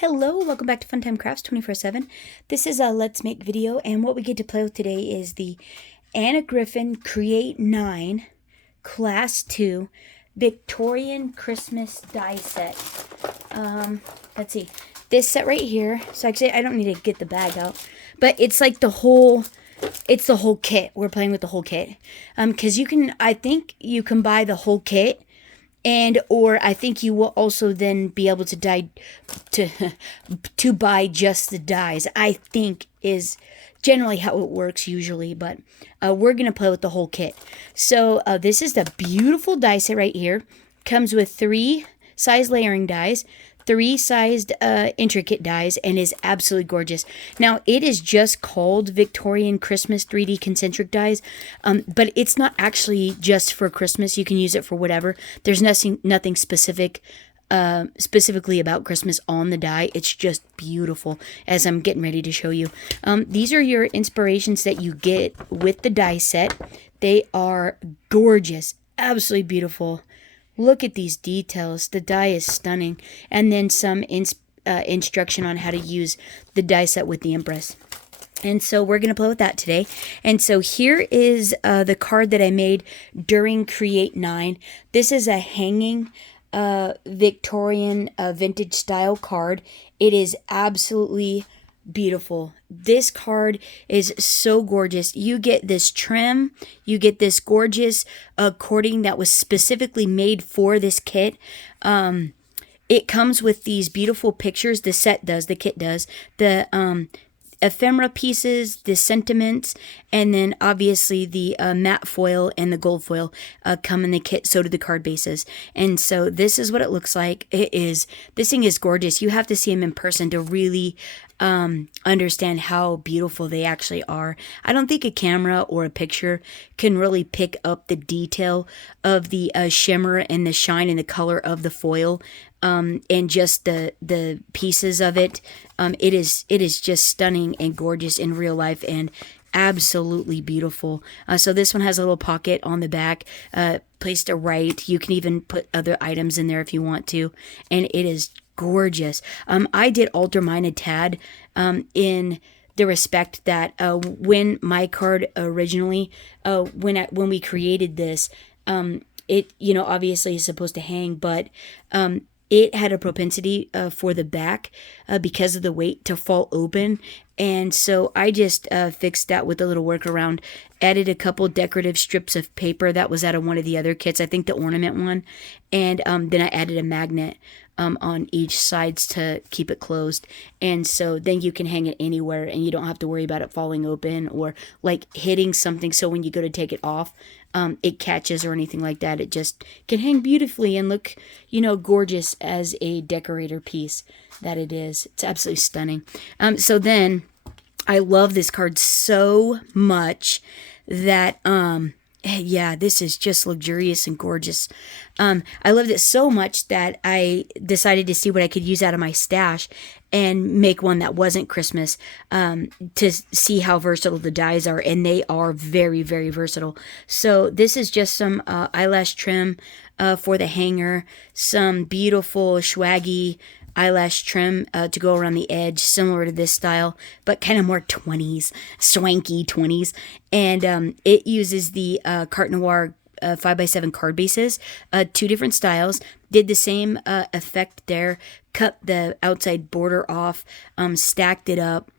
Hello, welcome back to Funtime Crafts 24/7. This is a Let's Make video, and what we get to play with today is the Griffin Create 9 Class 2 Victorian Christmas die set. Let's see. This set right here, so actually I don't need to get the bag out, but it's like the whole kit. We're playing with the whole kit. Because I think you can buy the whole kit, or I think you will also then be able to to buy just the dies. I think is generally how it works usually, but we're gonna play with the whole kit. So this is the beautiful die set right here. Comes with 3 size layering dies, 3 sized intricate dies, and is absolutely gorgeous. Now, it is just called Victorian Christmas 3D concentric dies, but it's not actually just for Christmas. You can use it for whatever. There's nothing specifically about Christmas on the die. It's just beautiful, as I'm getting ready to show you. These are your inspirations that you get with the die set. They are gorgeous, absolutely beautiful. Look at these details. The die is stunning. And then some instruction on how to use the die set with the Empress. And so we're going to play with that today. And so here is the card that I made during Create 9. This is a hanging Victorian vintage style card. It is absolutely beautiful. This card is so gorgeous. You get this trim, you get this gorgeous cording that was specifically made for this kit. It comes with these beautiful pictures. The kit does the ephemera pieces, the sentiments, and then obviously the matte foil and the gold foil come in the kit. So do the card bases. And so this is what it looks like. This thing is gorgeous. You have to see them in person to really understand how beautiful they actually are. I don't think a camera or a picture can really pick up the detail of the shimmer and the shine and the color of the foil, and just the pieces of it. It is just stunning and gorgeous in real life and absolutely beautiful. So this one has a little pocket on the back, place to write. You can even put other items in there if you want to, and it is gorgeous. I did alter mine a tad in the respect that when my card originally, when we created this, it obviously is supposed to hang, but it had a propensity for the back because of the weight to fall open. And so I just fixed that with a little workaround, added a couple decorative strips of paper that was out of one of the other kits, I think the ornament one, and then I added a magnet on each sides to keep it closed. And so then you can hang it anywhere and you don't have to worry about it falling open or like hitting something, so when you go to take it off, it catches or anything like that. It just can hang beautifully and look, gorgeous as a decorator piece that it is. It's absolutely stunning. So then I love this card so much that yeah, this is just luxurious and gorgeous. I loved it so much that I decided to see what I could use out of my stash and make one that wasn't Christmas, to see how versatile the dies are, and they are very, very versatile. So this is just some eyelash trim for the hanger, some beautiful swaggy eyelash trim to go around the edge, similar to this style, but kind of more 20s, swanky 20s. And it uses the Carte Noir 5x7 card bases, 2 different styles. Did the same effect there, cut the outside border off, stacked up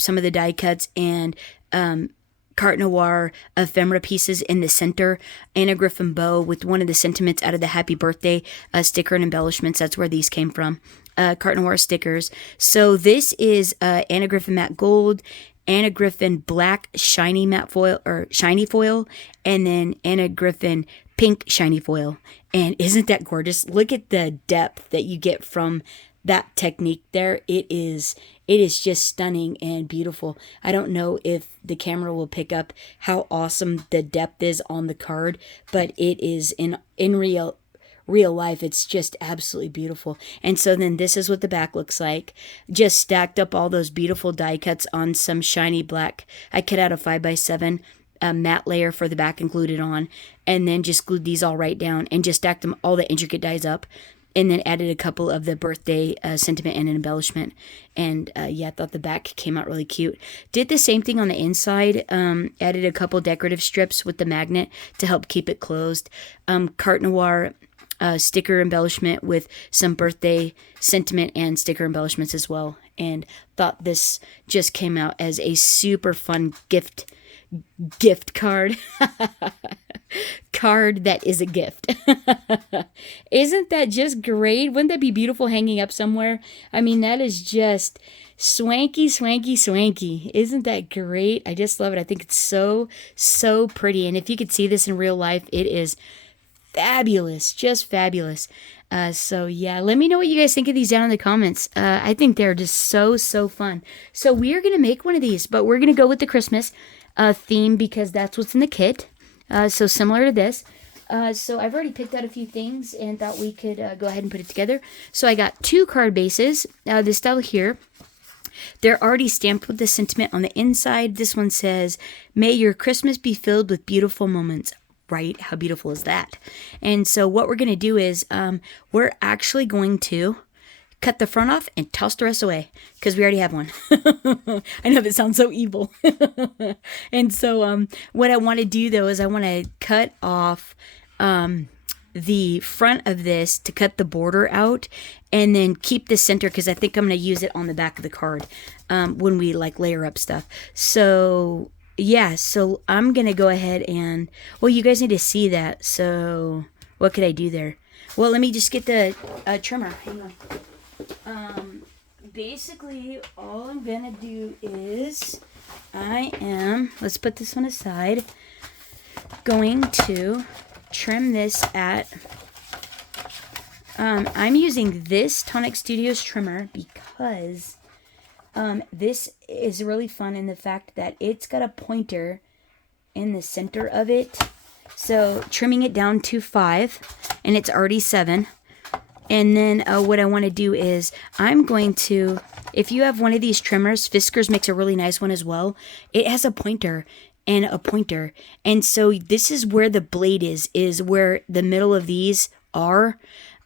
some of the die cuts, and Carte Noir ephemera pieces in the center, and a Griffin bow with one of the sentiments out of the Happy Birthday sticker and embellishments. That's where these came from. Carte Noir stickers. So this is Anna Griffin matte gold, Anna Griffin black shiny matte foil or shiny foil, and then Anna Griffin pink shiny foil. And isn't that gorgeous? Look at the depth that you get from that technique there. It is just stunning and beautiful. I don't know if the camera will pick up how awesome the depth is on the card, but it is in real life, it's just absolutely beautiful. And so then this is what the back looks like. Just stacked up all those beautiful die cuts on some shiny black. I cut out a 5x7 matte layer for the back and glued it on, and then just glued these all right down and just stacked them all the intricate dies up. and then added a couple of the birthday sentiment and an embellishment. And yeah, I thought the back came out really cute. Did the same thing on the inside. Added a couple decorative strips with the magnet to help keep it closed. Carte Noir sticker embellishment with some birthday sentiment and sticker embellishments as well. And thought this just came out as a super fun gift card. Card that is a gift. Isn't that just great? Wouldn't that be beautiful hanging up somewhere? I mean, that is just swanky, swanky, swanky. Isn't that great? I just love it. I think it's so, so pretty. And if you could see this in real life, it is fabulous. Just fabulous. So yeah, let me know what you guys think of these down in the comments. I think they're just so, so fun. So we are going to make one of these, but we're going to go with the Christmas theme because that's what's in the kit. So similar to this. So I've already picked out a few things and thought we could go ahead and put it together. So I got 2 card bases. This style here. They're already stamped with the sentiment on the inside. This one says, "May your Christmas be filled with beautiful moments." Right? How beautiful is that? And so what we're going to do is we're actually going to cut the front off and toss the rest away because we already have one. I know that sounds so evil. And so what I want to do though is I want to cut off the front of this to cut the border out and then keep the center because I think I'm going to use it on the back of the card when we like layer up stuff. So yeah, so I'm going to go ahead and, well, you guys need to see that. So what could I do there? Well, let me just get the trimmer. Hang on. Basically, all I'm going to do is let's put this one aside, going to trim this at, I'm using this Tonic Studios trimmer because this is really fun in the fact that it's got a pointer in the center of it. So trimming it down to 5 and it's already 7. And then what I want to do is I'm going to, if you have one of these trimmers, Fiskars makes a really nice one as well. It has a pointer and a pointer. And so this is where the blade is where the middle of these are.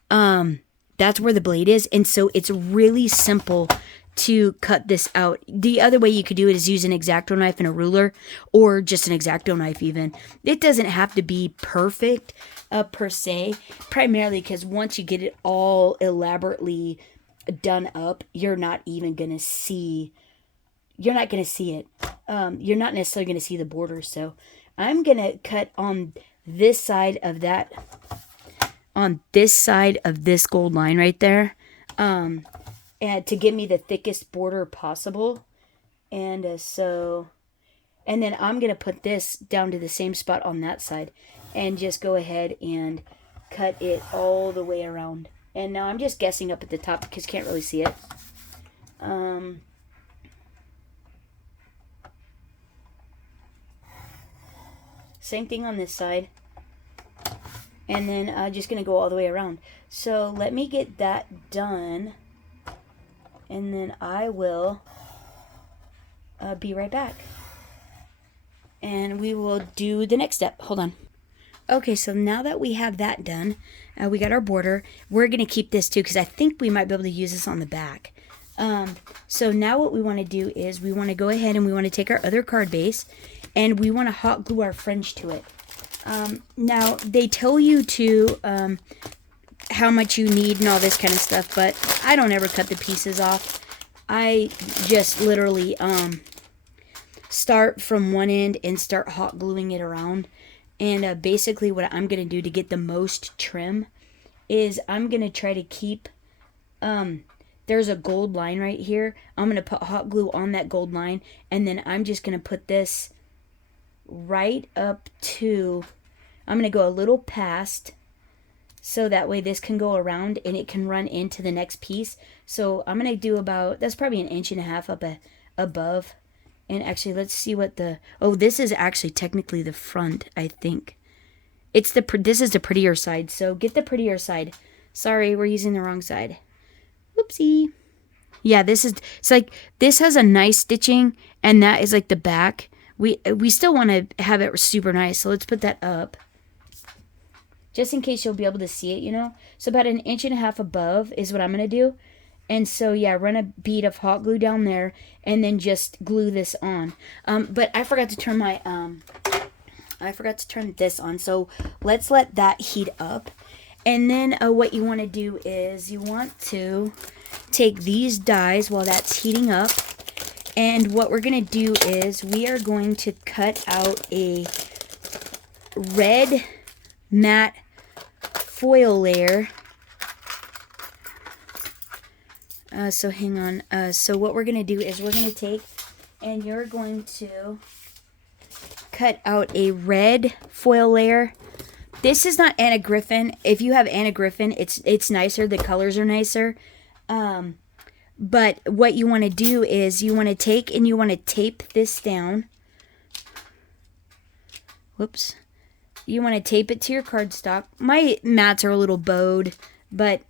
That's where the blade is. And so it's really simple to cut this out. The other way you could do it is use an X-Acto knife and a ruler, or just an X-Acto knife even. It doesn't have to be perfect per se, primarily because once you get it all elaborately done up, you're not even going to see, you're not going to see it. You're not necessarily going to see the border. So I'm going to cut on this side of that, on this side of this gold line right there. And to give me the thickest border possible. And and then I'm going to put this down to the same spot on that side and just go ahead and cut it all the way around. And now I'm just guessing up at the top because you can't really see it. Same thing on this side. And then I'm just going to go all the way around. So let me get that done. And then I will be right back. And we will do the next step. Hold on. Okay, so now that we have that done, we got our border. We're going to keep this too because I think we might be able to use this on the back. So now what we want to do is we want to go ahead and we want to take our other card base and we want to hot glue our fringe to it. Now, they tell you to how much you need and all this kind of stuff, but I don't ever cut the pieces off. I just literally start from one end and start hot gluing it around. And basically what I'm going to do to get the most trim is I'm going to try to keep, there's a gold line right here. I'm going to put hot glue on that gold line, and then I'm just going to put this right up to, I'm going to go a little past, so that way this can go around and it can run into the next piece. So I'm going to do about, that's probably 1.5 inches up above. And actually, let's see what the, oh, this is actually technically the front, I think. It's the, this is the prettier side, so get the prettier side. Sorry, we're using the wrong side. Whoopsie. Yeah, this is, it's like, this has a nice stitching, and that is like the back. We still want to have it super nice, so let's put that up. just in case you'll be able to see it, you know. So about 1.5 inches above is what I'm going to do. And so, yeah, run a bead of hot glue down there and then just glue this on. But I forgot to turn my, I forgot to turn this on. So let's let that heat up. And then what you want to do is you want to take these dies while that's heating up. And what we're going to do is we are going to cut out a red matte foil layer. So hang on. So what we're going to do is we're going to take and you're going to cut out a red foil layer. This is not Anna Griffin. If you have Anna Griffin, it's nicer. The colors are nicer. But what you want to do is you want to take and you want to tape this down. Whoops. You want to tape it to your cardstock. My mats are a little bowed, but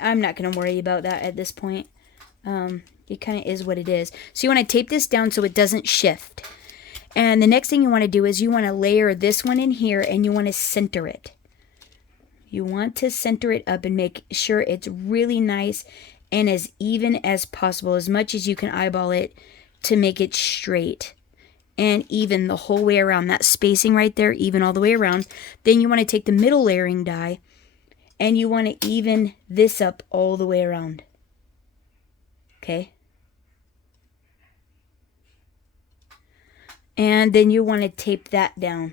I'm not going to worry about that at this point. It kind of is what it is. So you want to tape this down so it doesn't shift. And the next thing you want to do is you want to layer this one in here and you want to center it. You want to center it up and make sure it's really nice and as even as possible, as much as you can eyeball it to make it straight and even the whole way around. That spacing right there, even all the way around. Then you want to take the middle layering die and you want to even this up all the way around. Okay. And then you want to tape that down.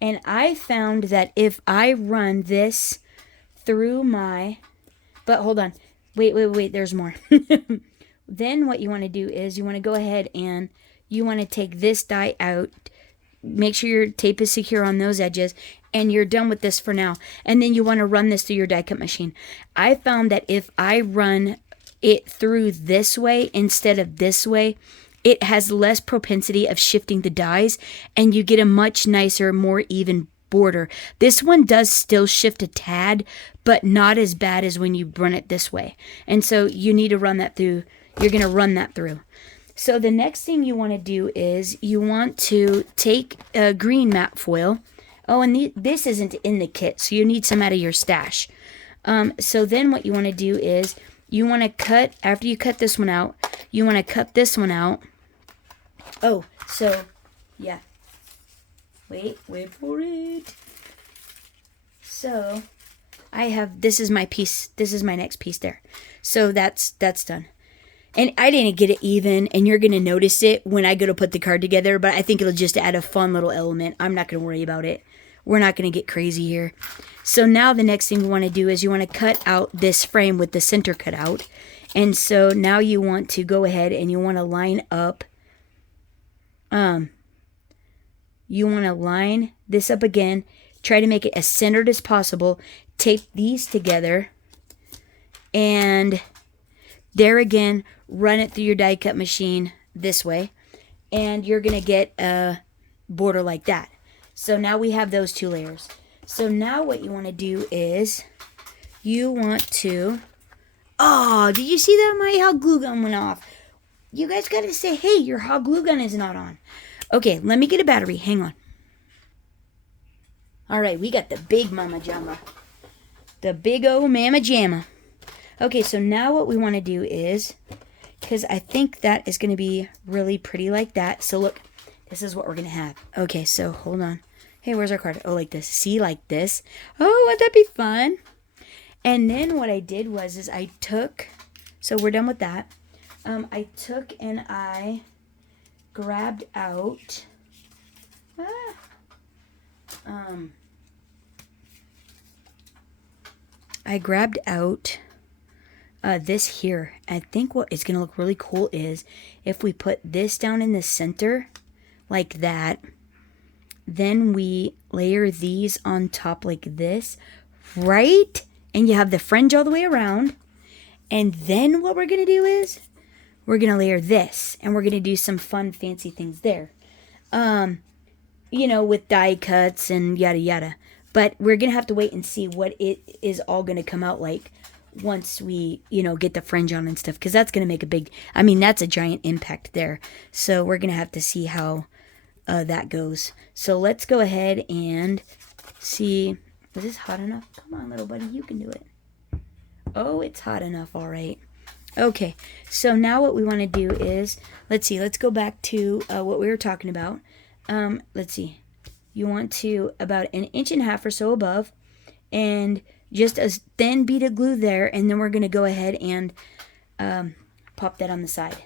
And I found that if I run this through my, but hold on, wait, there's more. Then what you want to do is you want to go ahead and you want to take this die out. Make sure your tape is secure on those edges. And you're done with this for now. And then you want to run this through your die cut machine. I found that if I run it through this way instead of this way, it has less propensity of shifting the dies and you get a much nicer, more even border. This one does still shift a tad, but not as bad as when you run it this way. And so you need to run that through. You're going to run that through. So the next thing you want to do is you want to take a green matte foil. Oh, and this isn't in the kit, so you need some out of your stash. So then what you want to do is you want to cut, after you cut this one out, you want to cut this one out. Oh, so, yeah. Wait for it. So, I have, this is my piece, this is my next piece there. So that's done. And I didn't get it even, and you're going to notice it when I go to put the card together, but I think it'll just add a fun little element. I'm not going to worry about it. We're not going to get crazy here. So now the next thing you want to do is you want to cut out this frame with the center cut out. And so now you want to go ahead and you want to line up. You want to line this up again. Try to make it as centered as possible. Tape these together. And there again, run it through your die cut machine this way. And you're going to get a border like that. So now we have those two layers. So now what you want to do is you want to, oh, did you see that? My hot glue gun went off. You guys got to say, hey, your hot glue gun is not on. Okay, let me get a battery. Hang on. All right, we got the big mama jamma. The big old mama jamma. Okay, so now what we want to do is, because I think that is going to be really pretty like that. So look, this is what we're going to have. Okay, so hold on. Hey, where's our card? Oh, like this. See, like this. Oh, wouldn't that be fun? And then what I did was I took, so we're done with that. I took and I grabbed out, this here. I think what is going to look really cool is if we put this down in the center like that, then we layer these on top like this, right? And you have the fringe all the way around. And then what we're going to do is we're going to layer this and we're going to do some fun fancy things there. You know, with die cuts and yada yada. But we're going to have to wait and see what it is all going to come out like once we, you know, get the fringe on and stuff. Because that's going to make a big, I mean, that's a giant impact there. So we're going to have to see how that goes. So let's go ahead and see. Is this hot enough? Come on, little buddy, you can do it. Oh, it's hot enough, all right. Okay, so now what we want to do is, let's go back to what we were talking about. Let's see. You want to about 1.5 inches or so above, and just a thin bead of glue there, and then we're going to go ahead and pop that on the side.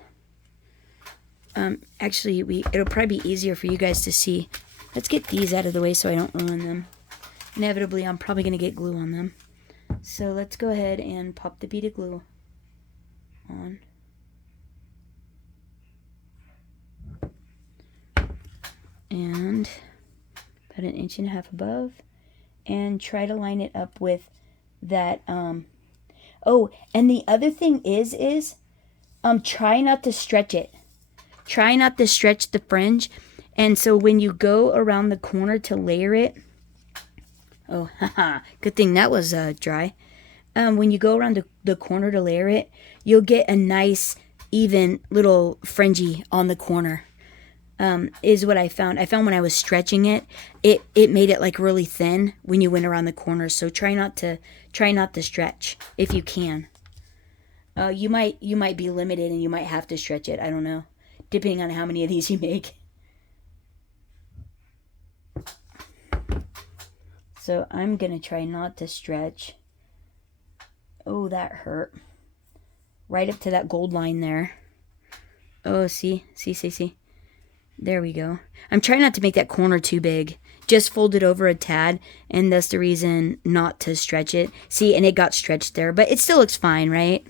Actually, it'll probably be easier for you guys to see. Let's get these out of the way so I don't ruin them. Inevitably, I'm probably going to get glue on them. So let's go ahead and pop the bead of glue on. And about 1.5 inches above. And try to line it up with that. Oh, and the other thing is try not to stretch it. Try not to stretch the fringe. And so when you go around the corner to layer it, oh, haha, good thing that was dry. When you go around the corner to layer it, you'll get a nice, even little fringy on the corner. Is what I found. I found when I was stretching it, it made it like really thin when you went around the corner. So try not to stretch if you can. You might be limited and you might have to stretch it. I don't know, depending on how many of these you make. So I'm gonna try not to stretch. Oh, that hurt. Right up to that gold line there. Oh, see. There we go. I'm trying not to make that corner too big. Just fold it over a tad, and that's the reason not to stretch it. See, and it got stretched there, but it still looks fine, right?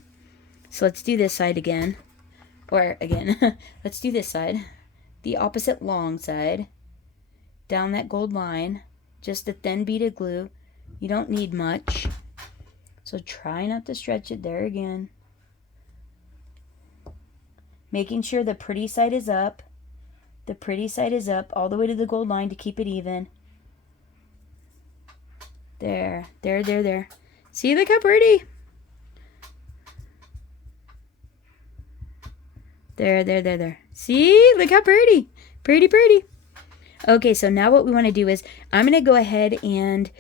So let's do this side again. Or again, let's do this side. The opposite long side. Down that gold line. Just a thin bead of glue. You don't need much. So try not to stretch it there again. Making sure the pretty side is up. The pretty side is up all the way to the gold line to keep it even. There. See, look how pretty. There. See, look how pretty. Pretty. Okay, so now what we want to do is I'm going to go ahead and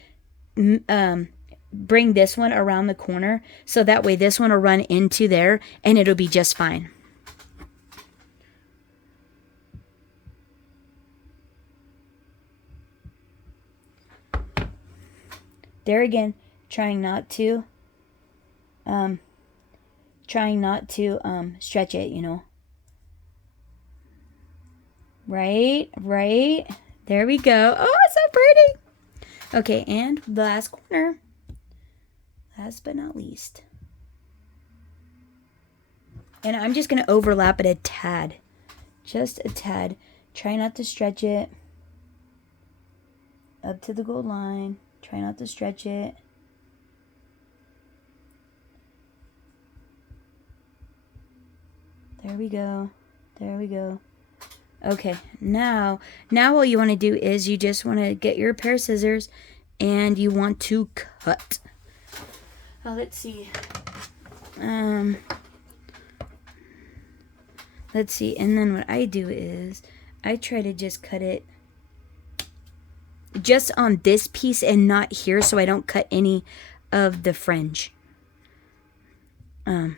bring this one around the corner. So that way this one will run into there and it'll be just fine. There again, trying not to stretch it, you know. Right. There we go. Oh, it's so pretty. Okay, and the last corner. Last but not least. And I'm just going to overlap it a tad. Just a tad. Try not to stretch it. Up to the gold line. Try not to stretch it. There we go. Okay, now what you want to do is you just want to get your pair of scissors and you want to cut. Let's see. Let's see, and then what I do is I try to just cut it just on this piece and not here, so I don't cut any of the fringe. And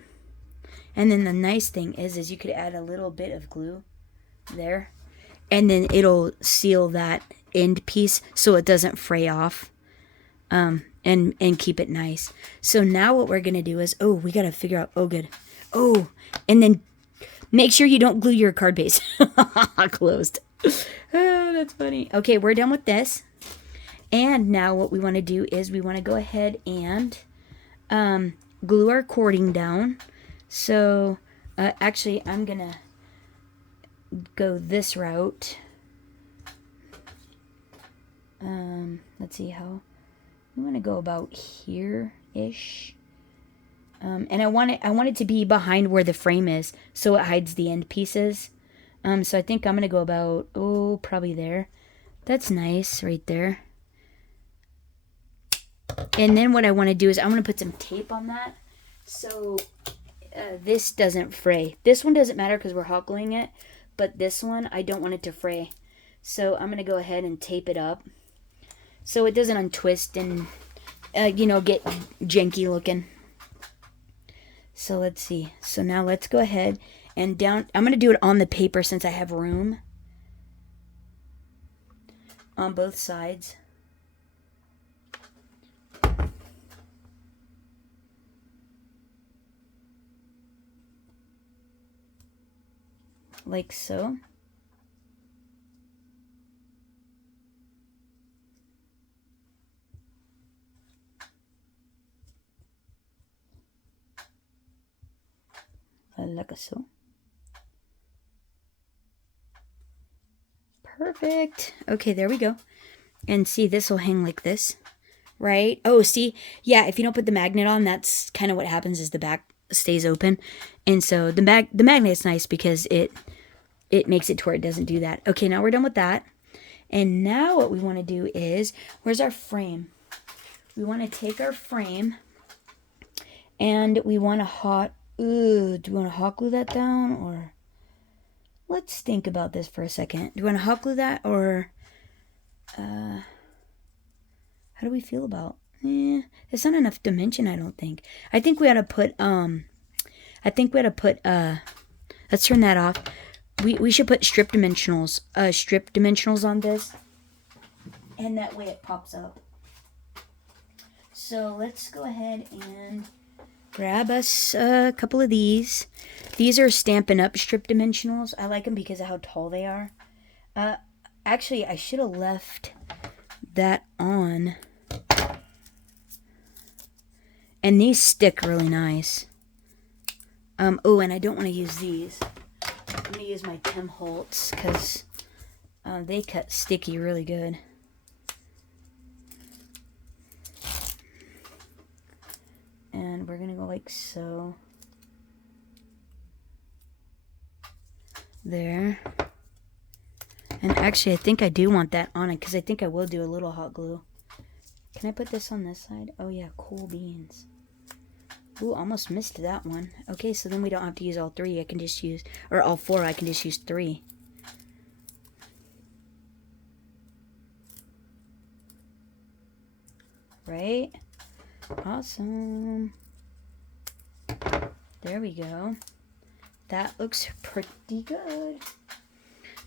then the nice thing is you could add a little bit of glue there, and then it'll seal that end piece so it doesn't fray off, and keep it nice. So now what we're gonna do is, we gotta figure out, and then make sure you don't glue your card base. Closed. Oh, that's funny. Okay, we're done with this. And now what we want to do is we want to go ahead and glue our cording down. So actually, I'm going to go this route. Let's see how. We want to go about here-ish. And I want it to be behind where the frame is, so it hides the end pieces. So I think I'm going to go about, probably there. That's nice right there. And then what I want to do is I want to put some tape on that so this doesn't fray. This one doesn't matter because we're hot gluing it, but this one I don't want it to fray. So I'm going to go ahead and tape it up. so it doesn't untwist and, you know, get janky looking. So let's see. So now let's go ahead and down. I'm going to do it on the paper since I have room on both sides. Like so. Like so. Perfect. Okay, there we go. And see, this will hang like this, right? Oh, see? Yeah, if you don't put the magnet on, that's kind of what happens is the back stays open. And so the magnet's nice because it makes it to where it doesn't do that. Okay, now we're done with that. And now what we want to do is, where's our frame? We want to take our frame and we want to do we want to hot glue that down, or let's think about this for a second. Do we want to hot glue that, or how do we feel about? It's not enough dimension, I don't think. I think we ought to put let's turn that off. We should put strip dimensionals on this, and that way it pops up. So let's go ahead and grab us a couple of these. These are Stampin' Up! Strip dimensionals. I like them because of how tall they are. Actually, I should have left that on. And these stick really nice. Oh, and I don't want to use these. I'm going to use my Tim Holtz because they cut sticky really good. And we're going to go like so. There. And actually, I think I do want that on it because I think I will do a little hot glue. Can I put this on this side? Oh yeah, cool beans. Ooh, almost missed that one. Okay, so then we don't have to use all three. I can just use, or all four, I can just use three. Right? Awesome. There we go. That looks pretty good.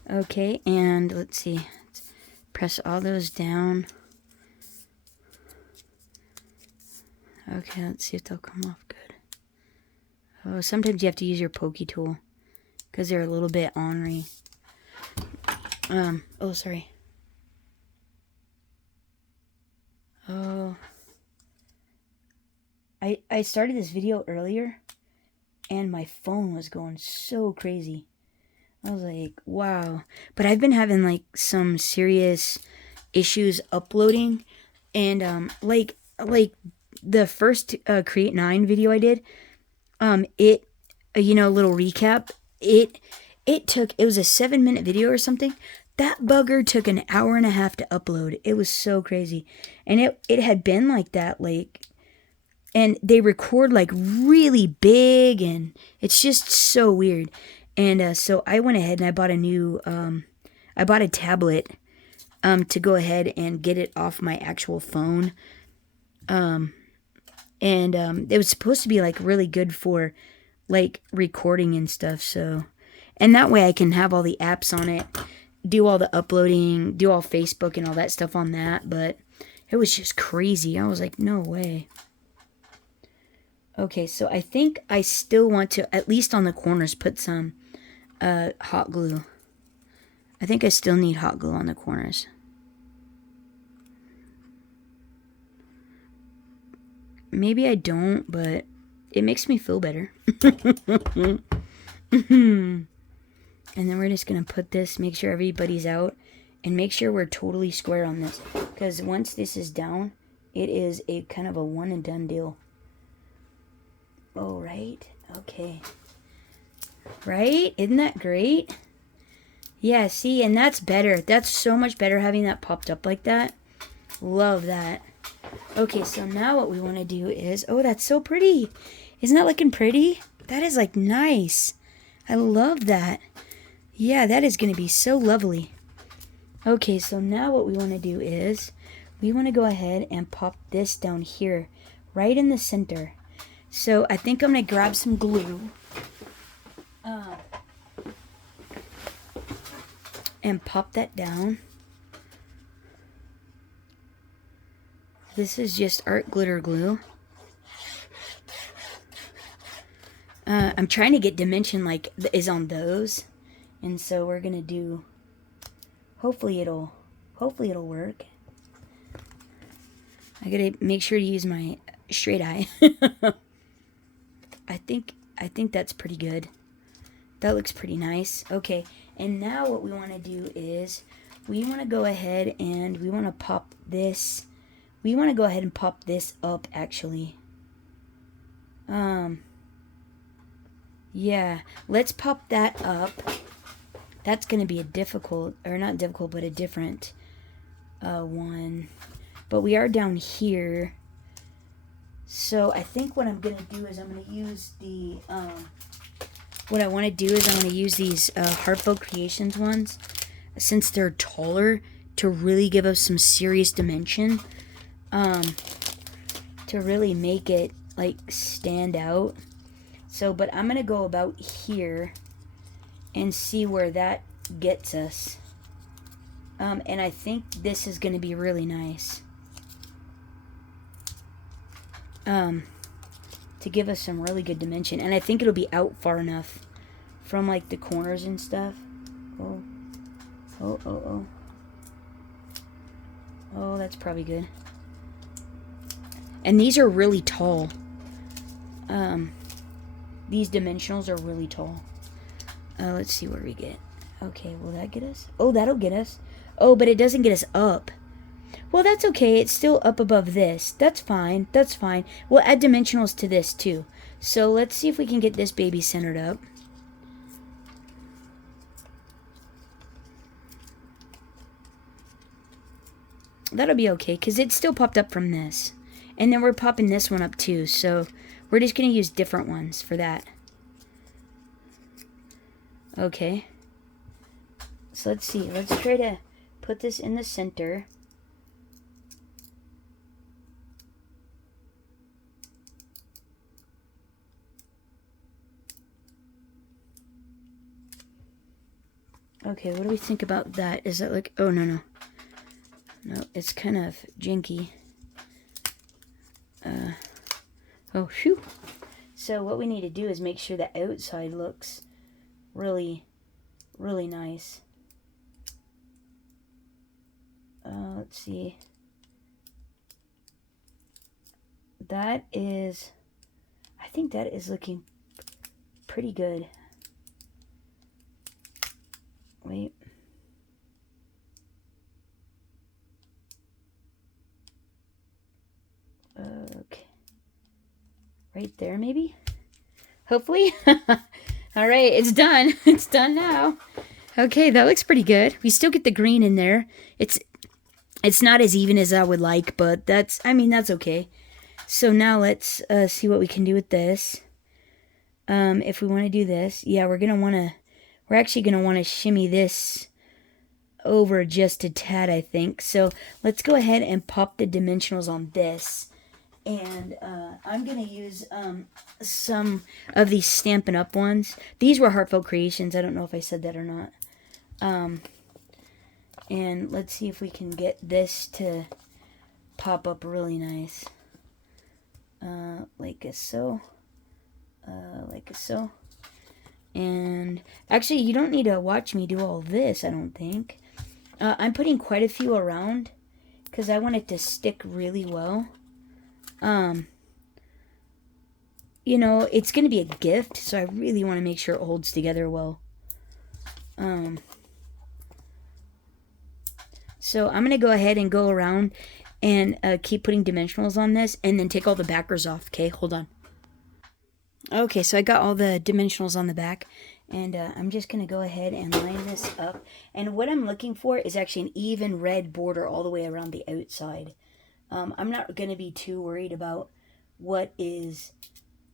Okay, and let's see. Let's press all those down. Okay, let's see if they'll come off good. Oh, sometimes you have to use your pokey tool because they're a little bit ornery. Oh, sorry. Oh. I started this video earlier and my phone was going so crazy. I was like, wow. But I've been having like some serious issues uploading, and like the first Create 9 video I did, it you know, a little recap, it was a 7-minute video or something. That bugger took an hour and a half to upload. It was so crazy. And it had been like that, like, and they record like really big, and it's just so weird. And so I went ahead and I bought a new I bought a tablet to go ahead and get it off my actual phone. And it was supposed to be like really good for like recording and stuff. So, and that way I can have all the apps on it, do all the uploading, do all Facebook and all that stuff on that. But it was just crazy. I was like, no way. Okay, so I think I still want to, at least on the corners, put some hot glue. I think I still need hot glue on the corners. Maybe I don't, but it makes me feel better. And then we're just going to put this, make sure everybody's out, and make sure we're totally square on this. Because once this is down, it is a kind of a one and done deal. Oh, right? Okay. Right? Isn't that great? Yeah, see, and that's better. That's so much better having that popped up like that. Love that. Okay, so now what we want to do is, oh, that's so pretty. Isn't that looking pretty? That is like nice. I love that. Yeah, that is going to be so lovely. Okay, so now what we want to do is we want to go ahead and pop this down here, right in the center. So I think I'm going to grab some glue. And pop that down. This is just art glitter glue. I'm trying to get dimension like is on those, and so we're gonna do. Hopefully it'll work. I gotta make sure to use my straight eye. I think that's pretty good. That looks pretty nice. Okay, and now what we want to do is we want to go ahead and we want to pop this. We want to go ahead and pop this up actually. Yeah, let's pop that up. That's going to be a difficult, or not difficult, but a different one. But we are down here. So I think what I'm going to do is I'm going to use the, what I want to do is I'm going to use these Heartfelt Creations ones, since they're taller, to really give us some serious dimension. To really make it, like, stand out. So, but I'm going to go about here and see where that gets us. And I think this is going to be really nice. To give us some really good dimension. And I think it'll be out far enough from, like, the corners and stuff. Oh. Oh, oh, oh. Oh, that's probably good. And these are really tall. These dimensionals are really tall. Let's see where we get. Okay, will that get us? Oh, that'll get us. Oh, but it doesn't get us up. Well, that's okay. It's still up above this. That's fine. That's fine. We'll add dimensionals to this, too. So let's see if we can get this baby centered up. That'll be okay, because it still popped up from this. And then we're popping this one up, too. So we're just going to use different ones for that. Okay. So let's see. Let's try to put this in the center. Okay, what do we think about that? Is that like... Oh, no, no. No, it's kind of janky. Oh, phew. So what we need to do is make sure the outside looks really, really nice. Let's see. That is... I think that is looking pretty good. Wait. Okay. Right there, maybe? Hopefully. All right, it's done. It's done now. Okay, that looks pretty good. We still get the green in there. It's not as even as I would like, but that's okay. So now let's see what we can do with this. If we want to do this, yeah, we're actually gonna want to shimmy this over just a tad, I think. So let's go ahead and pop the dimensionals on this. And I'm going to use some of these Stampin' Up! Ones. These were Heartfelt Creations. I don't know if I said that or not. And let's see if we can get this to pop up really nice. Like so. Like so. And actually, you don't need to watch me do all this, I don't think. I'm putting quite a few around because I want it to stick really well. You know, it's going to be a gift, so I really want to make sure it holds together well. So I'm going to go ahead and go around and keep putting dimensionals on this, and then take all the backers off. Okay, hold on. Okay, so I got all the dimensionals on the back, and I'm just going to go ahead and line this up. And what I'm looking for is actually an even red border all the way around the outside. I'm not going to be too worried about what is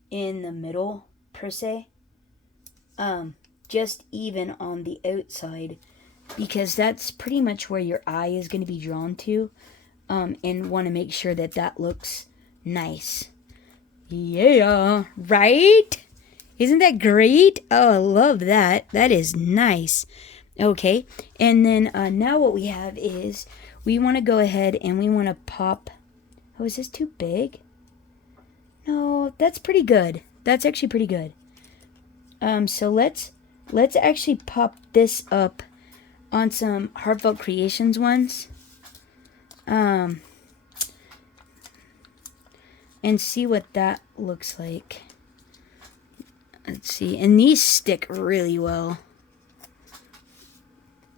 in the middle, per se. Just even on the outside, because that's pretty much where your eye is going to be drawn to. and want to make sure that that looks nice. Yeah, right? Isn't that great? Oh, I love that. That is nice. Okay, and then now what we have is we want to go ahead and we want to pop. Oh, is this too big? No, that's pretty good. That's actually pretty good. So let's actually pop this up on some Heartfelt Creations ones. And see what that looks like. Let's see. And these stick really well.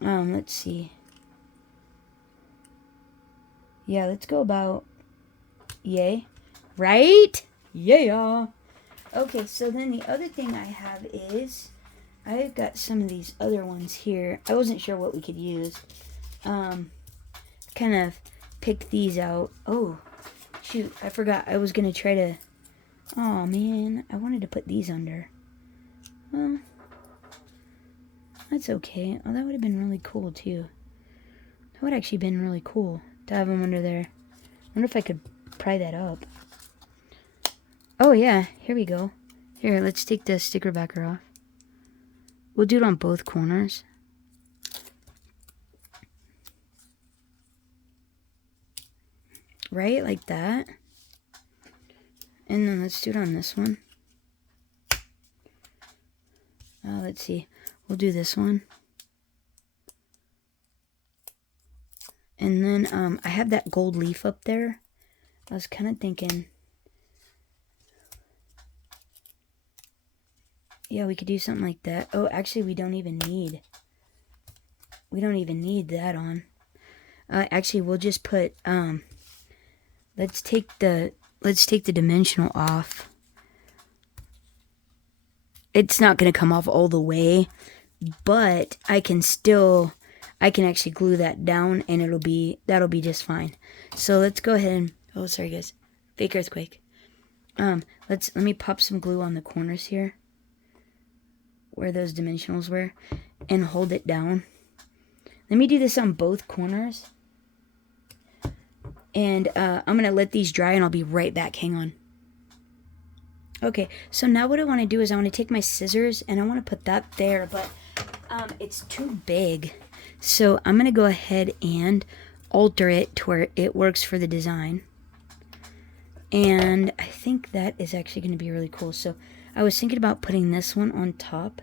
Let's see. Yeah, let's go about yay. Right? Yeah. Okay, so then the other thing I have is I've got some of these other ones here. I wasn't sure what we could use. Kind of picked these out. Oh, shoot, I forgot. I was going to try to... Oh, man. I wanted to put these under. Well, that's okay. Oh, that would have been really cool, too. That would actually been really cool to have them under there. I wonder if I could pry that up. Oh, yeah. Here we go. Here, let's take the sticker backer off. We'll do it on both corners. Right? Like that. And then let's do it on this one. Let's see. We'll do this one. And then I have that gold leaf up there. I was kind of thinking... Yeah, we could do something like that. Oh, actually, we don't even need that on. Actually, we'll just put, let's take the dimensional off. It's not going to come off all the way, but I can actually glue that down and that'll be just fine. So let's go ahead and, oh, sorry guys. Fake earthquake. Let me pop some glue on the corners here, where those dimensionals were, and hold it down. Let me do this on both corners. And I'm going to let these dry and I'll be right back. Hang on. Okay, so now what I want to do is I want to take my scissors and I want to put that there, but it's too big. So I'm going to go ahead and alter it to where it works for the design. And I think that is actually going to be really cool. So I was thinking about putting this one on top.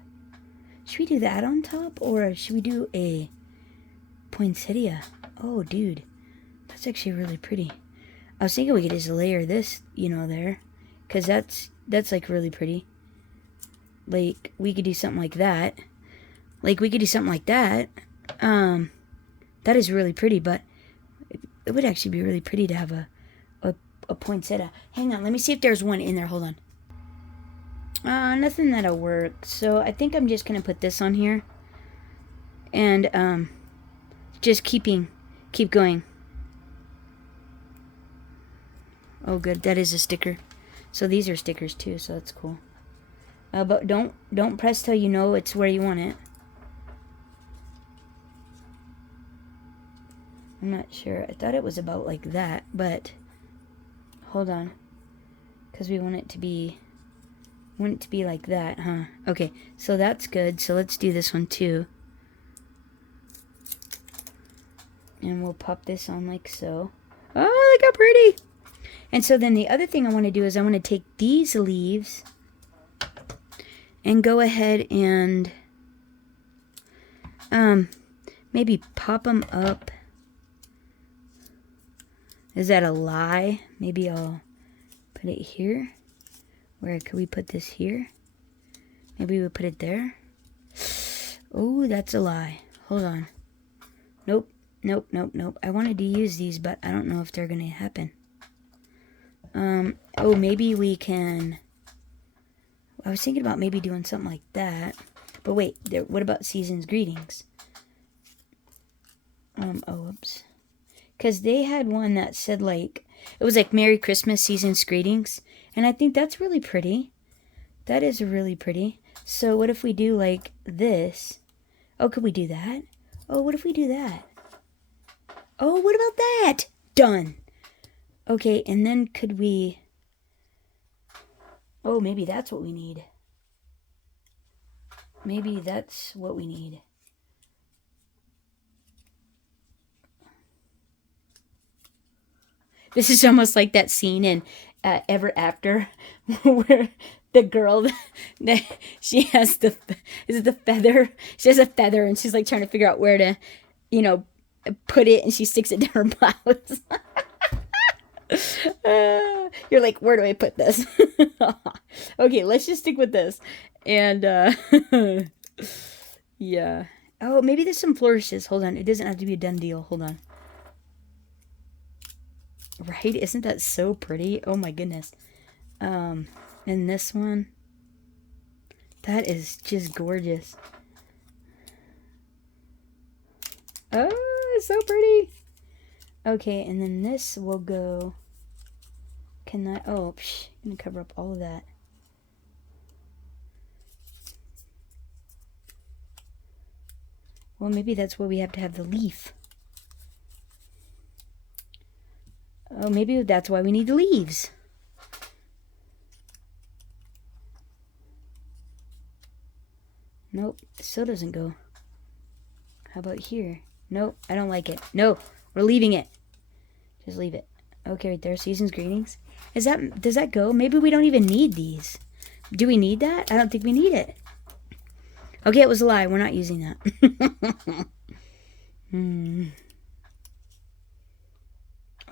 Should we do that on top? Or should we do a poinsettia? Oh, dude. That's actually really pretty. I was thinking we could just layer this, there. Because that's like really pretty. Like, we could do something like that. That is really pretty, but it would actually be really pretty to have a poinsettia. Hang on, let me see if there's one in there. Hold on. Nothing that'll work. So I think I'm just gonna put this on here, and just keep going. Oh, good. That is a sticker. So these are stickers too. So that's cool. But don't press till you know it's where you want it. I'm not sure. I thought it was about like that, but hold on, because we want it to be like that, huh? Okay, so that's good. So let's do this one too. And we'll pop this on like so. Oh, look how pretty. And so then the other thing I want to do is I want to take these leaves and go ahead and maybe pop them up. Is that a lie? Maybe I'll put it here. Where could we put this here? Maybe we'll put it there. Oh, that's a lie. Hold on. Nope. I wanted to use these, but I don't know if they're going to happen. Oh, maybe we can... I was thinking about maybe doing something like that. But wait, what about Season's Greetings? Oh, oops. Because they had one that said like... It was like Merry Christmas, Season's Greetings. And I think that's really pretty. That is really pretty. So what if we do like this? Oh, could we do that? Oh, what if we do that? Oh, what about that? done. Okay, and then could we... Oh, maybe that's what we need. Maybe that's what we need. This is almost like that scene in Ever After where the girl, she has the, is it the feather? She has a feather and she's like trying to figure out where to, you know, put it, and she sticks it down her blouse. You're like, where do I put this? Okay, let's just stick with this. And, yeah. Oh, maybe there's some flourishes. Hold on. It doesn't have to be a done deal. Hold on. Right? Isn't that so pretty? Oh my goodness. And this one. That is just gorgeous. Oh, it's so pretty. Okay, and then this will go... Can that... Oh, I'm going to cover up all of that. Well, maybe that's where we have to have the leaf. Oh, maybe that's why we need the leaves. Nope, it still doesn't go. How about here? Nope, I don't like it. No, we're leaving it. Just leave it. Okay, right there, season's greetings. Does that go? Maybe we don't even need these. Do we need that? I don't think we need it. Okay, it was a lie. We're not using that.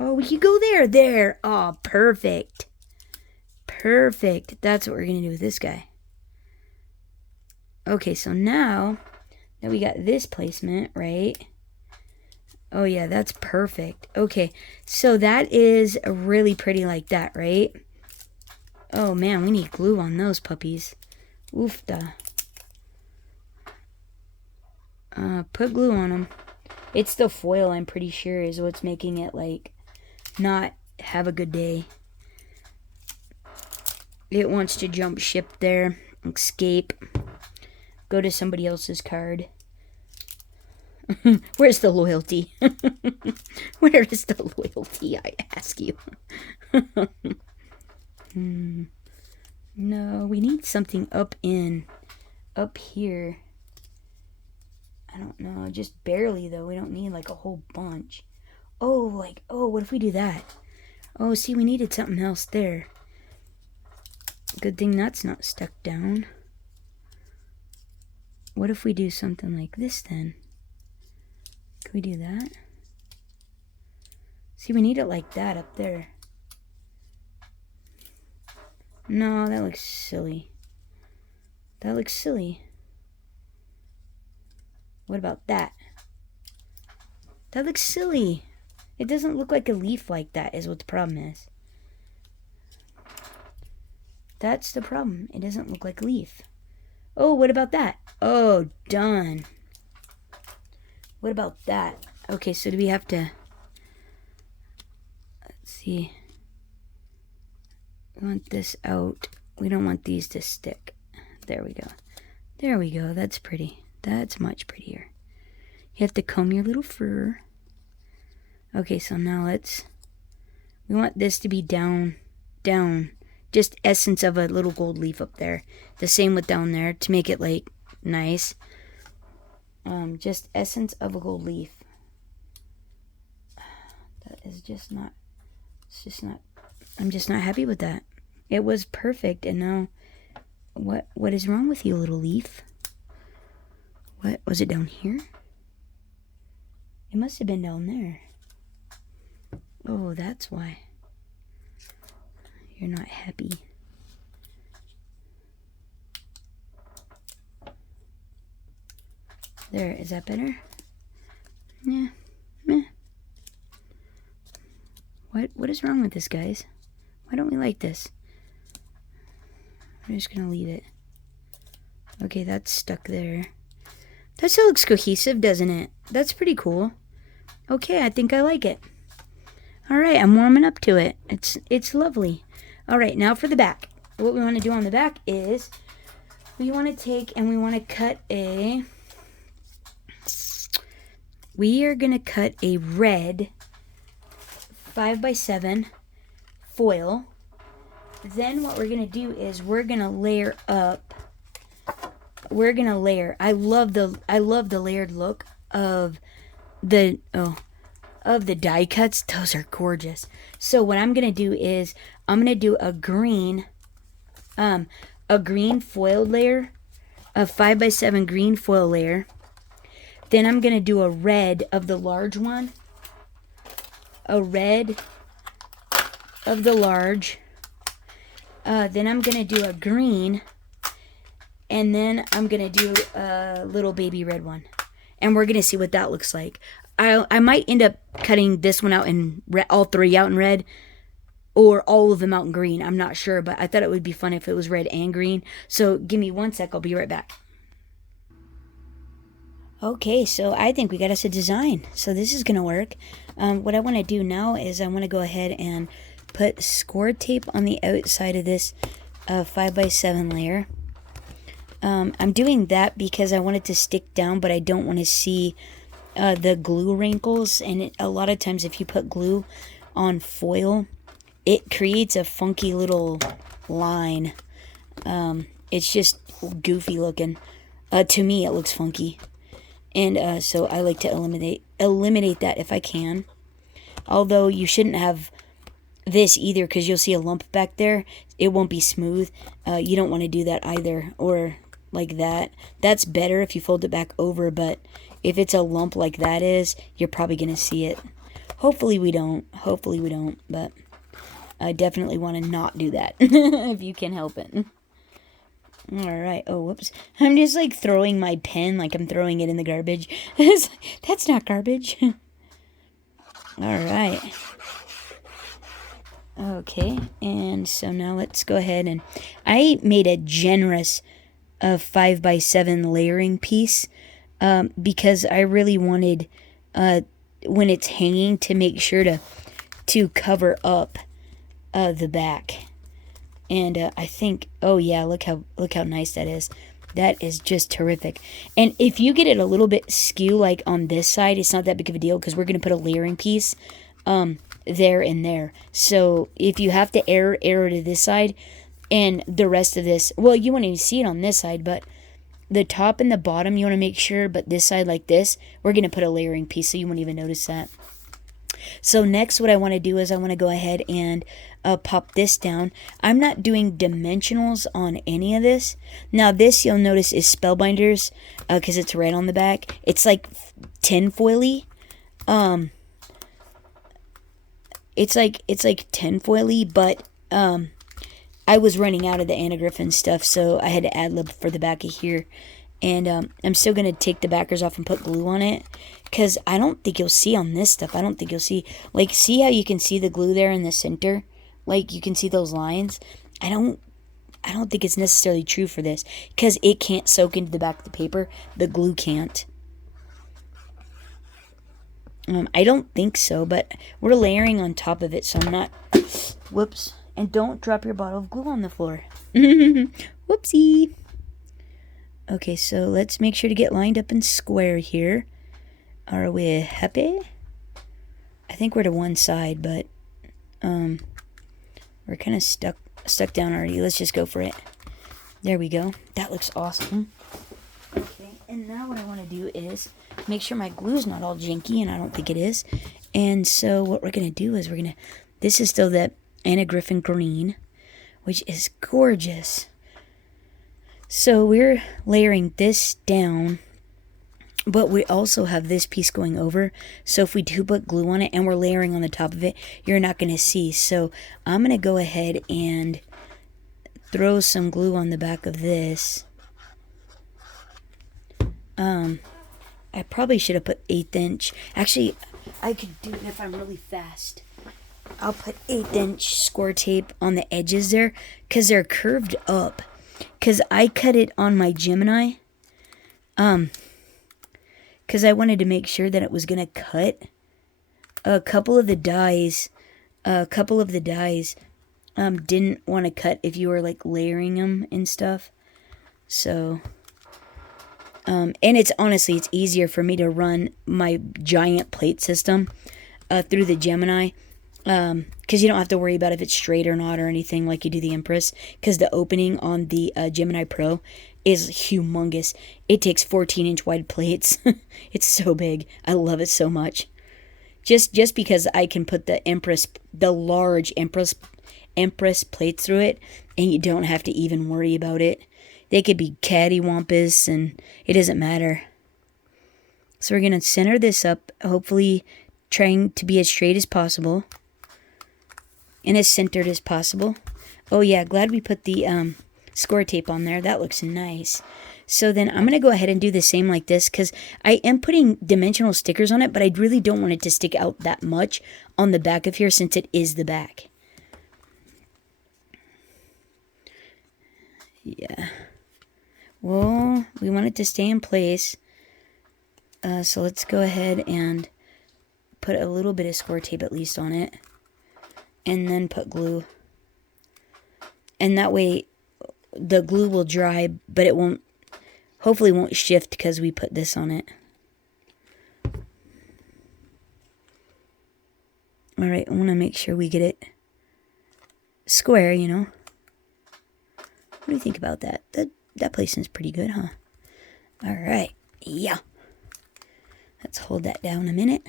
Oh, we could go there. There. Oh, perfect. Perfect. That's what we're going to do with this guy. Okay, so now that we got this placement, right? Oh, yeah, that's perfect. Okay, so that is really pretty like that, right? Oh, man, we need glue on those puppies. Oofda. Put glue on them. It's the foil, I'm pretty sure, is what's making it, like, not have a good day. It wants to jump ship there, escape, go to somebody else's card. Where's the loyalty? Where is the loyalty, I ask you? No, we need something up here. I don't know, just barely though. We don't need like a whole bunch. Oh, what if we do that? Oh, see, we needed something else there. Good thing that's not stuck down. What if we do something like this then? Can we do that? See, we need it like that up there. No, that looks silly. That looks silly. What about that? That looks silly. It doesn't look like a leaf like that is what the problem is. That's the problem. It doesn't look like a leaf. Oh, what about that? Oh, done. What about that? Okay, so do we have to... Let's see. We want this out. We don't want these to stick. There we go. There we go. That's pretty. That's much prettier. You have to comb your little fur. Okay, so now we want this to be down. Just essence of a little gold leaf up there. The same with down there to make it like nice. Just essence of a gold leaf. That is just not, it's just not, I'm just not happy with that. It was perfect, and now, what is wrong with you, little leaf? What, was it down here? It must have been down there. Oh, that's why. You're not happy. There, is that better? Yeah, meh. What is wrong with this, guys? Why don't we like this? I'm just gonna leave it. Okay, that's stuck there. That still looks cohesive, doesn't it? That's pretty cool. Okay, I think I like it. Alright, I'm warming up to it. It's lovely. Alright, now for the back. What we want to do on the back is we want to take and we want to cut a... We are going to cut a red 5x7 foil. Then what we're going to do is we're going to layer up. We're going to layer. I love the layered look of the die cuts. Those are gorgeous. So what I'm going to do is I'm going to do a green foiled layer, a 5x7 green foil layer. Then I'm going to do a red of the large one, a red of the large. Then I'm going to do a green, and then I'm going to do a little baby red one. And we're going to see what that looks like. I might end up cutting this one out in red, all three out in red, or all of them out in green. I'm not sure, but I thought it would be fun if it was red and green. So give me one sec. I'll be right back. Okay, so I think we got us a design. So this is going to work. What I want to do now is I want to go ahead and put score tape on the outside of this 5x7 layer. I'm doing that because I want it to stick down, but I don't want to see the glue wrinkles. And a lot of times if you put glue on foil, it creates a funky little line. It's just goofy looking. To me, it looks funky. And so I like to eliminate that if I can. Although you shouldn't have this either, because you'll see a lump back there. It won't be smooth. You don't want to do that either, or like that. That's better if you fold it back over, but if it's a lump like that is, you're probably going to see it. Hopefully we don't, but I definitely want to not do that if you can help it. Alright, oh, whoops. I'm just like throwing my pen like I'm throwing it in the garbage. That's not garbage. Alright. Okay, and so now let's go ahead and I made a generous 5x7 layering piece because I really wanted when it's hanging to make sure to cover up the back. And I think, oh yeah, look how nice that is. That is just terrific. And if you get it a little bit skew, like on this side, it's not that big of a deal because we're going to put a layering piece there and there. So if you have to error to this side, and the rest of this, well, you won't even see it on this side, but the top and the bottom, you want to make sure, but this side like this, we're going to put a layering piece so you won't even notice that. So next what I want to do is I want to go ahead and pop this down. I'm not doing dimensionals on any of this. Now this you'll notice is Spellbinders because it's red on the back. It's like tin foily. It's like tin foily, but I was running out of the Anna Griffin stuff, so I had to ad-lib for the back of here. And I'm still going to take the backers off and put glue on it. Because I don't think you'll see on this stuff. I don't think you'll see. Like, see how you can see the glue there in the center? Like, you can see those lines? I don't think it's necessarily true for this. Because it can't soak into the back of the paper. The glue can't. I don't think so. But we're layering on top of it. So I'm not... Whoops. And don't drop your bottle of glue on the floor. Whoopsie. Okay, so let's make sure to get lined up and square here. Are we happy? I think we're to one side, but we're kind of stuck down already. Let's just go for it. There we go. That looks awesome. Okay, and now what I want to do is make sure my glue's not all janky, and I don't think it is. And so what we're going to do is this is still that Anna Griffin green, which is gorgeous. So we're layering this down. But we also have this piece going over. So if we do put glue on it and we're layering on the top of it, you're not going to see. So I'm going to go ahead and throw some glue on the back of this. I probably should have put 1/8 inch. Actually, I could do it if I'm really fast. I'll put 1/8 inch score tape on the edges there because they're curved up. Because I cut it on my Gemini. Because I wanted to make sure that it was going to cut. A couple of the dies didn't want to cut if you were like layering them and stuff. So, and it's easier for me to run my giant plate system through the Gemini Because you don't have to worry about if it's straight or not or anything like you do the Empress, because the opening on the Gemini Pro is humongous. It takes 14-inch wide plates. It's so big. I love it so much. Just because I can put the large Empress plates through it, and you don't have to even worry about it. They could be cattywampus, and it doesn't matter. So we're going to center this up, hopefully trying to be as straight as possible and as centered as possible. Oh yeah, glad we put the score tape on there. That looks nice. So then I'm going to go ahead and do the same like this, because I am putting dimensional stickers on it, but I really don't want it to stick out that much on the back of here since it is the back. Yeah. Well, we want it to stay in place. So let's go ahead and put a little bit of score tape at least on it. And then put glue. And that way the glue will dry, but it won't, hopefully won't shift because we put this on it. Alright, I want to make sure we get it square, you know. What do you think about that? That placement's pretty good, huh? Alright, yeah. Let's hold that down a minute.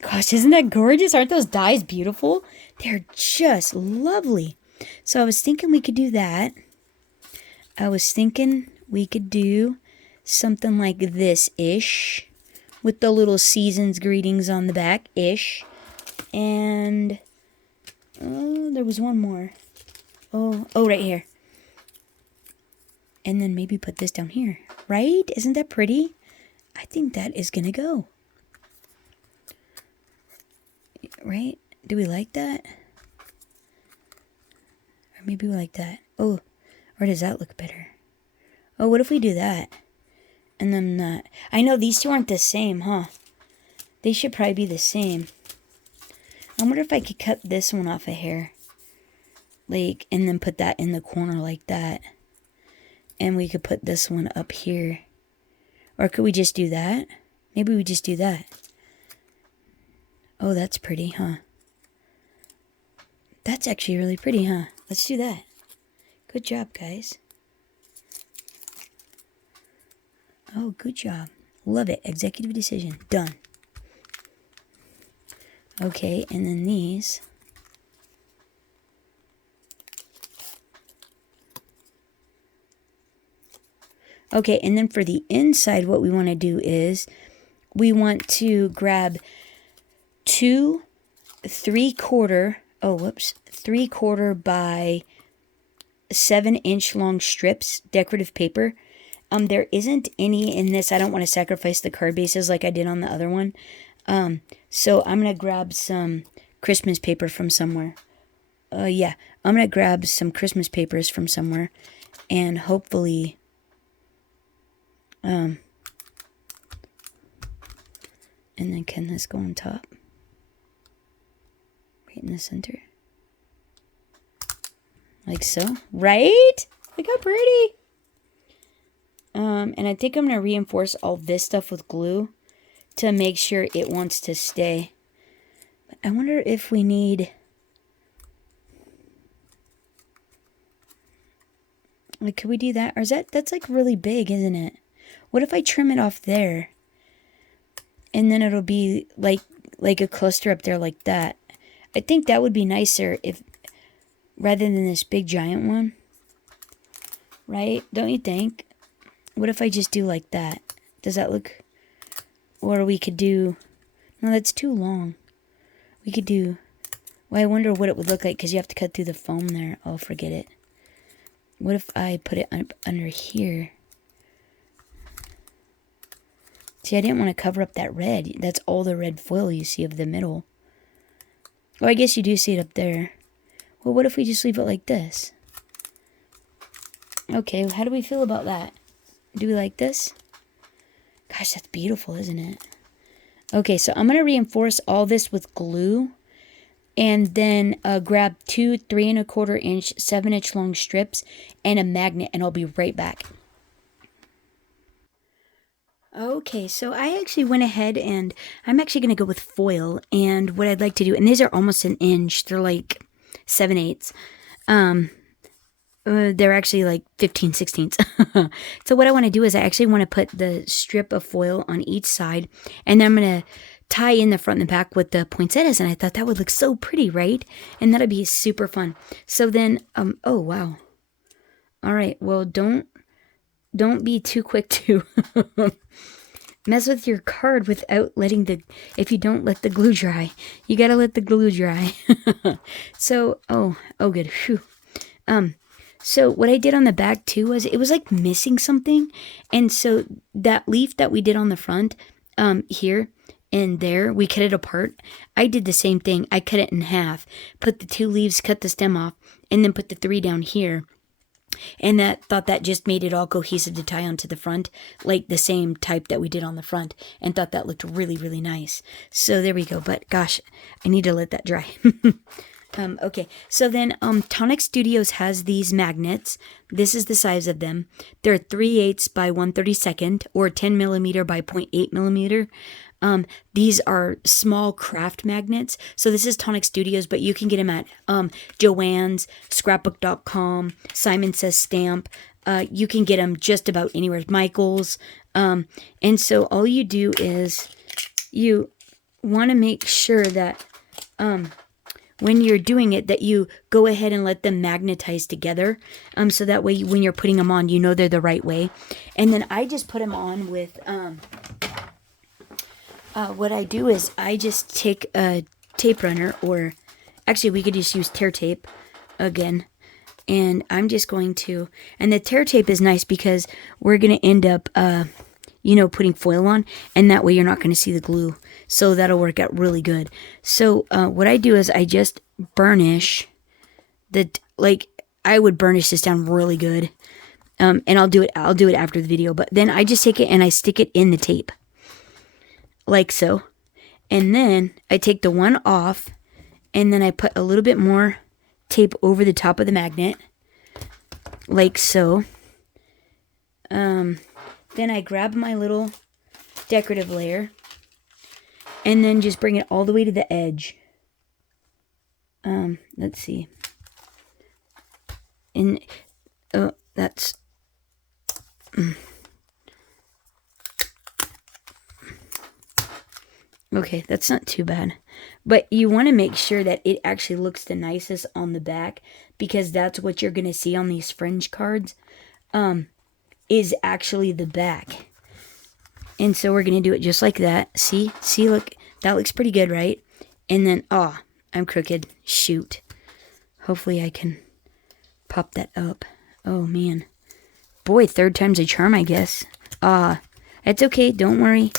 Gosh, isn't that gorgeous? Aren't those dies beautiful? They're just lovely. So I was thinking we could do that. I was thinking we could do something like this-ish, with the little season's greetings on the back-ish. And there was one more. Oh, right here. And then maybe put this down here. Right? Isn't that pretty? I think that is going to go. Right? Do we like that? Or maybe we like that. Oh, or does that look better? Oh, what if we do that? And then that. I know these two aren't the same, huh? They should probably be the same. I wonder if I could cut this one off a hair. Like, and then put that in the corner like that. And we could put this one up here. Or could we just do that? Maybe we just do that. Oh, that's pretty, huh? That's actually really pretty, huh? Let's do that. Good job, guys. Oh, good job. Love it. Executive decision. Done. Okay, and then these. Okay, and then for the inside, what we want to do is we want to grab 2 3/4 by 7-inch long strips, decorative paper. There isn't any in this. I don't want to sacrifice the card bases like I did on the other one. So I'm going to grab some Christmas paper from somewhere. Yeah, I'm going to grab some Christmas papers from somewhere. And hopefully, and then can this go on top? Right in the center. Like so. Right? Look how pretty. And I think I'm going to reinforce all this stuff with glue to make sure it wants to stay. But I wonder if we need... Like, could we do that? Or is that's like really big, isn't it? What if I trim it off there? And then it'll be like a cluster up there like that. I think that would be nicer if, rather than this big giant one. Right? Don't you think? What if I just do like that? Does that look... Or we could do... No, that's too long. We could do... Well, I wonder what it would look like because you have to cut through the foam there. Oh, forget it. What if I put it up under here? See, I didn't want to cover up that red. That's all the red foil you see of the middle. Oh, I guess you do see it up there. Well, what if we just leave it like this? Okay, how do we feel about that? Do we like this? Gosh, that's beautiful, isn't it? Okay, so I'm going to reinforce all this with glue. And then grab 2 3¼ inch 7-inch long strips and a magnet, and I'll be right back. Okay, so I actually went ahead and I'm actually going to go with foil. And what I'd like to do, and these are almost an inch. They're like 7/8. They're actually like 15/16. So what I want to do is I actually want to put the strip of foil on each side. And then I'm going to tie in the front and the back with the poinsettias. And I thought that would look so pretty, right? And that'd be super fun. So then, oh, wow. All right, well, don't be too quick to mess with your card without letting if you don't let the glue dry. You gotta let the glue dry. So, oh good. Whew. So what I did on the back too was it was like missing something. And so that leaf that we did on the front, here and there, we cut it apart. I did the same thing. I cut it in half, put the 2 leaves, cut the stem off, and then put the 3 down here. And thought that just made it all cohesive to tie onto the front, like the same type that we did on the front, and thought that looked really, really nice. So there we go. But gosh, I need to let that dry. Okay, so then Tonic Studios has these magnets. This is the size of them. They're 3/8 by 1/32 or 10 millimeter by 0.8 millimeter. These are small craft magnets. So this is Tonic Studios, but you can get them at Joann's, Scrapbook.com, Simon Says Stamp. You can get them just about anywhere. Michael's. And so all you do is you want to make sure that when you're doing it, that you go ahead and let them magnetize together. So that way when you're putting them on, you know they're the right way. And then I just put them on with... what I do is I just take a tape runner, or actually we could just use tear tape again. And I'm just going to, and the tear tape is nice because we're going to end up, putting foil on, and that way you're not going to see the glue. So that'll work out really good. So what I do is I just burnish I would burnish this down really good. And I'll do it after the video, but then I just take it and I stick it in the tape. Like so. And then I take the one off, and then I put a little bit more tape over the top of the magnet, like so. Then I grab my little decorative layer, and then just bring it all the way to the edge. Let's see. And, that's... Okay, that's not too bad. But you want to make sure that it actually looks the nicest on the back, because that's what you're going to see on these fringe cards, is actually the back. And so we're going to do it just like that. See, look, that looks pretty good, right? And then, I'm crooked. Shoot. Hopefully I can pop that up. Oh, man. Boy, 3rd time's a charm, I guess. It's okay. Don't worry.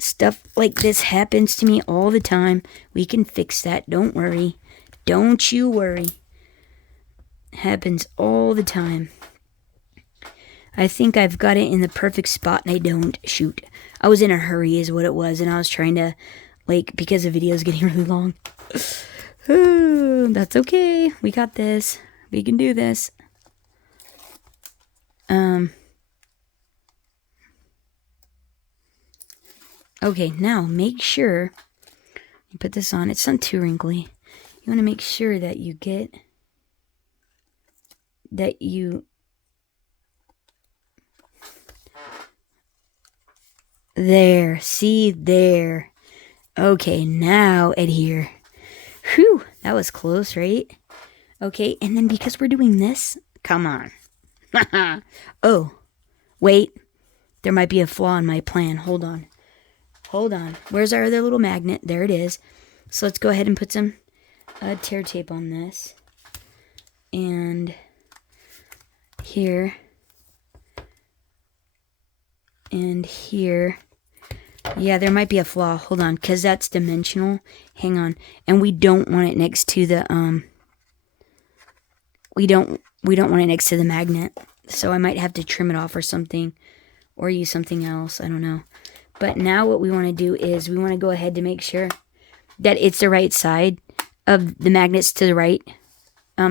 Stuff like this happens to me all the time. We can fix that. Don't worry. Don't you worry. Happens all the time. I think I've got it in the perfect spot, and I don't. Shoot. I was in a hurry is what it was, and I was trying to, because the video's getting really long. That's okay. We got this. We can do this. Okay, now make sure you put this on. It's not too wrinkly. You want to make sure that you get there. See there. Okay, now adhere. Whew, that was close, right? Okay, and then because we're doing this, come on. Oh, wait. There might be a flaw in my plan. Hold on. Where's our other little magnet? There it is. So let's go ahead and put some tear tape on this. And here. And here. Yeah, there might be a flaw. Hold on, because that's dimensional. Hang on. And we don't want it next to the we don't want it next to the magnet. So I might have to trim it off or something, or use something else. I don't know. But now what we want to do is we want to go ahead to make sure that it's the right side of the magnets to the right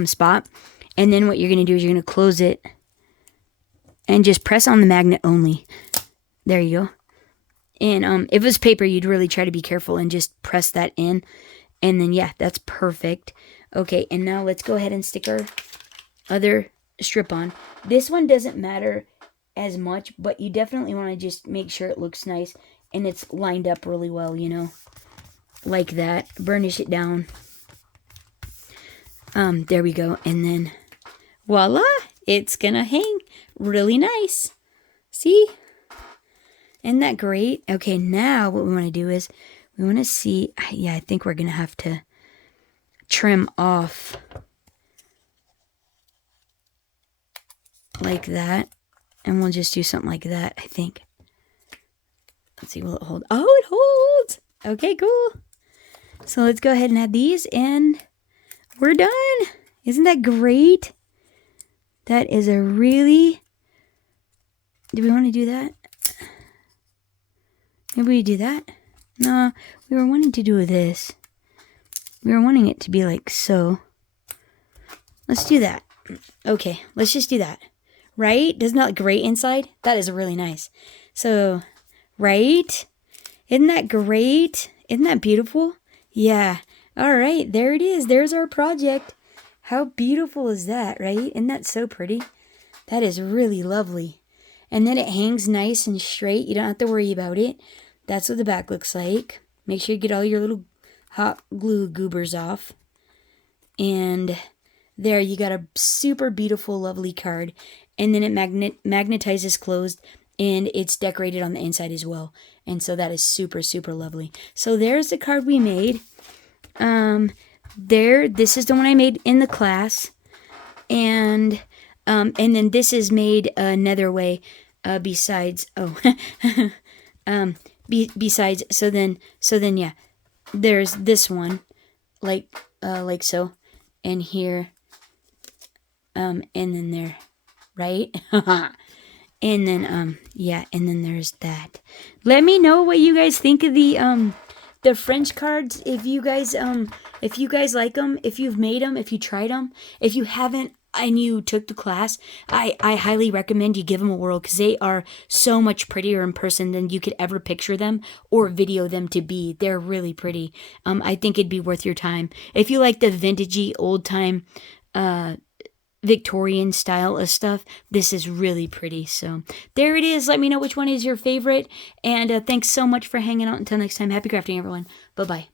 spot. And then what you're going to do is you're going to close it and just press on the magnet only. There you go. And if it was paper, you'd really try to be careful and just press that in. And then, yeah, that's perfect. Okay, and now let's go ahead and stick our other strip on. This one doesn't matter as much, but you definitely want to just make sure it looks nice and it's lined up really well, you know, like that. Burnish it down. There we go. And then, voila, it's gonna hang really nice. See? Isn't that great? Okay, now what we want to do is we want to see, yeah, I think we're going to have to trim off like that. And we'll just do something like that, I think. Let's see, will it hold? Oh, it holds! Okay, cool. So let's go ahead and add these and we're done. Isn't that great? That is a really... Do we want to do that? Maybe we do that? No, we were wanting to do this. We were wanting it to be like so. Let's do that. Okay, let's just do that. Right? Doesn't that look great inside? That is really nice. So, right? Isn't that great? Isn't that beautiful? Yeah. All right, there it is. There's our project. How beautiful is that, right? Isn't that so pretty? That is really lovely. And then it hangs nice and straight. You don't have to worry about it. That's what the back looks like. Make sure you get all your little hot glue goobers off. And there, you got a super beautiful, lovely card. And then it magnetizes closed, and it's decorated on the inside as well. And so that is super, super lovely. So there's the card we made. This is the one I made in the class. And then this is made another way, besides, besides, so then, yeah, there's this one, like so, and here, and then there, right? And then, yeah, and then there's that. Let me know what you guys think of the French cards, if you guys like them, if you've made them, if you tried them. If you haven't and you took the class, I highly recommend you give them a whirl, because they are so much prettier in person than you could ever picture them or video them to be. They're really pretty. I think it'd be worth your time. If you like the vintagey, old-time, Victorian style of stuff, this is really pretty. So there it is. Let me know which one is your favorite. And thanks so much for hanging out. Until next time, happy crafting, everyone. Bye-bye.